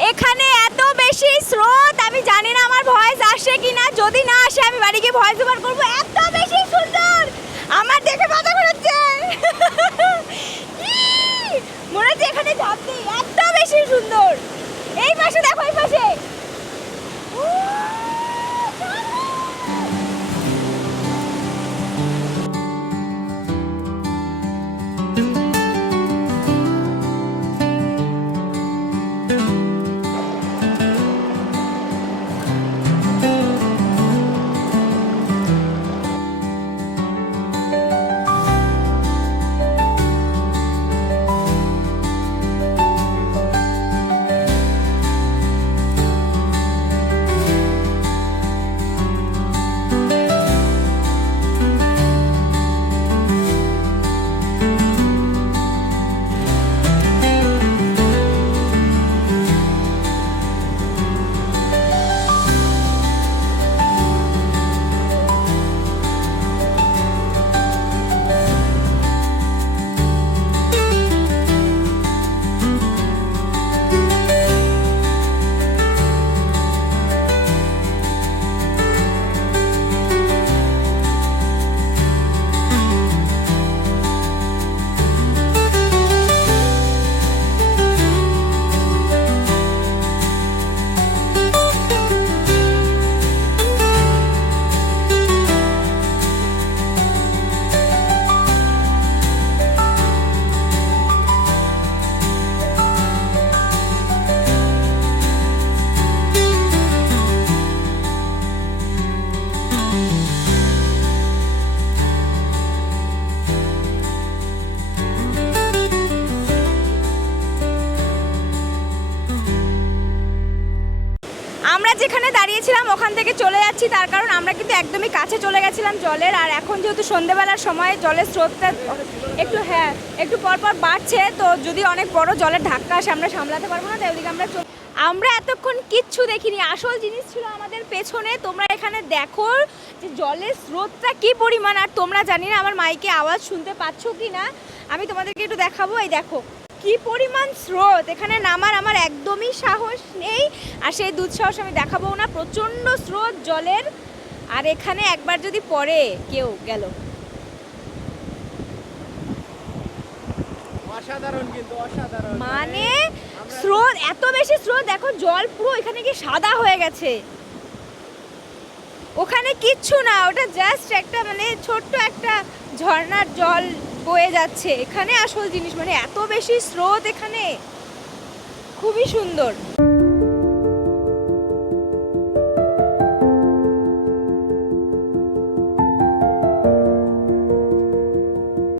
এখানে এত বেশি স্রোত, আমি জানি না আমার ভয়েস আসে কিনা। যদি না আসে, আমি বাড়ি গিয়ে ভয়েস ওভার করব। এত বেশি সুন্দর! আমার দেখে মাথা ইস! মনে হচ্ছে এখানে ঝাঁপ নেই। এত বেশি সুন্দর! এই পাশে দেখো, এই পাশে। আমরা যেখানে দাঁড়িয়েছিলাম, ওখান থেকে চলে যাচ্ছি। তার কারণ আমরা কিন্তু একদমই কাছে চলে গেছিলাম জলের। আর এখন যেহেতু সন্ধেবেলার সময়, জলের স্রোতটা একটু হ্যাঁ একটু পর পর বাড়ছে। তো যদি অনেক বড় জলের ধাক্কা আসে, আমরা সামলাতে পারব না। তাই ওদিকে আমরা আমরা এতক্ষণ কিচ্ছু দেখিনি। আসল জিনিস ছিল আমাদের পেছনে। তোমরা এখানে দেখো যে জলের স্রোতটা কি পরিমাণ। আর তোমরা জানি না আমার মাইকে আওয়াজ শুনতে পাচ্ছ কি না আমি তোমাদেরকে একটু দেখাবো। এই দেখো কি পরিমাণ স্রোত? এখানে নামার আমার একদমই সাহস নেই। আর সেই দুঃসাহস আমি দেখাবো না। প্রচণ্ড স্রোত জলের। আর এখানে একবার যদি পড়ে কেউ গেল। অসাধারণ অসাধারণ। মানে স্রোত এত বেশি স্রোত দেখো জল পুরো এখানে কি সাদা হয়ে গেছে। ওখানে কিচ্ছু না ওটা জাস্ট একটা মানে ছোট্ট একটা ঝর্ণার জল বয়ে যাচ্ছে। এখানে আসল জিনিস মানে এত বেশি স্রোত এখানে। খুবই সুন্দর।